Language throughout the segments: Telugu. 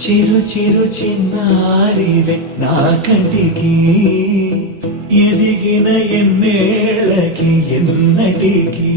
చిరు చిరు చిన్నారివే నా కంటికి ఎదిగిన ఎన్నేళ్ళకి ఎన్నటికి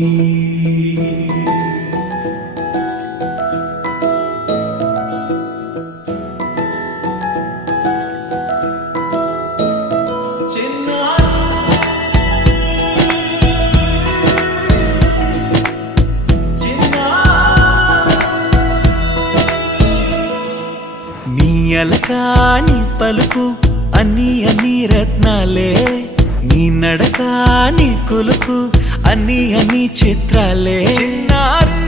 అలకాని పలుకు అన్ని అన్ని రత్నాలే నీ నడక నీ కులుకు అన్ని అన్ని చిత్రాలే చిన్నారు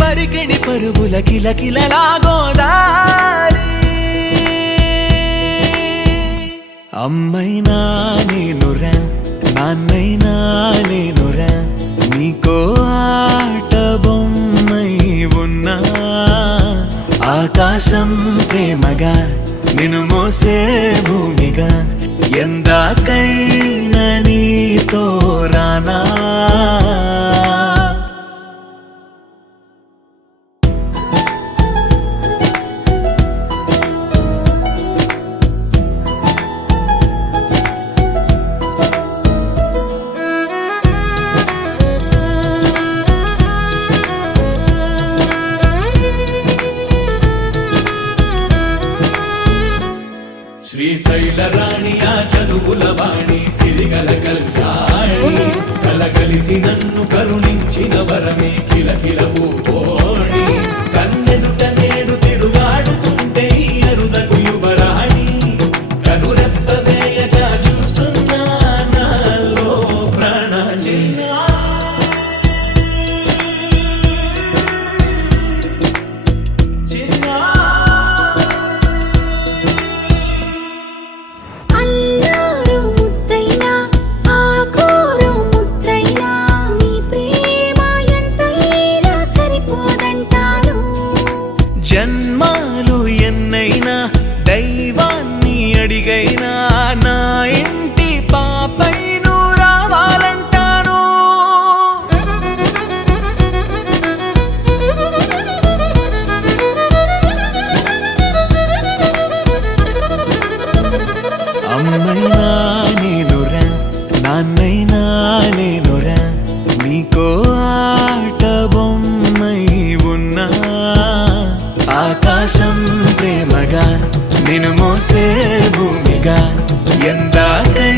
పరికిణి పరుగుల కిలకిలలా గోదారి అమ్మైనా నేనురా నాన్నైనా నేనురా నీకో ఆట బొమ్మై ఉన్నా ఆకాశం ప్రేమగా నిన్ను మోసే భూమిగా ఎందాకైనా నీతో రానా శ్రీశైల రాణి ఆ చదువుల వాణి సిరిగల కళ్యాణి కలగలిసి నన్ను కరుణించిన వరమే కిలకిల పూకోణి కన్నెదుట నేడు తిరుగాడుతుంటే అరుదకు యువరాణి కనురెప్ప వేయగా చూస్తున్నా నాలో ప్రాణ జన్మాలు ఎన్నైనా దైవాన్ని అడిగైనా నా ఇంటి పాపై నువ్వు రావాలంటాను అమ్మైనా నేనురా నాన్నైనా నేనురా నీకో ఆట బొమ్మై ఉన్నా ఆకాశం ప్రేమగా నిన్ను మోసే భూమిగా ఎందాకై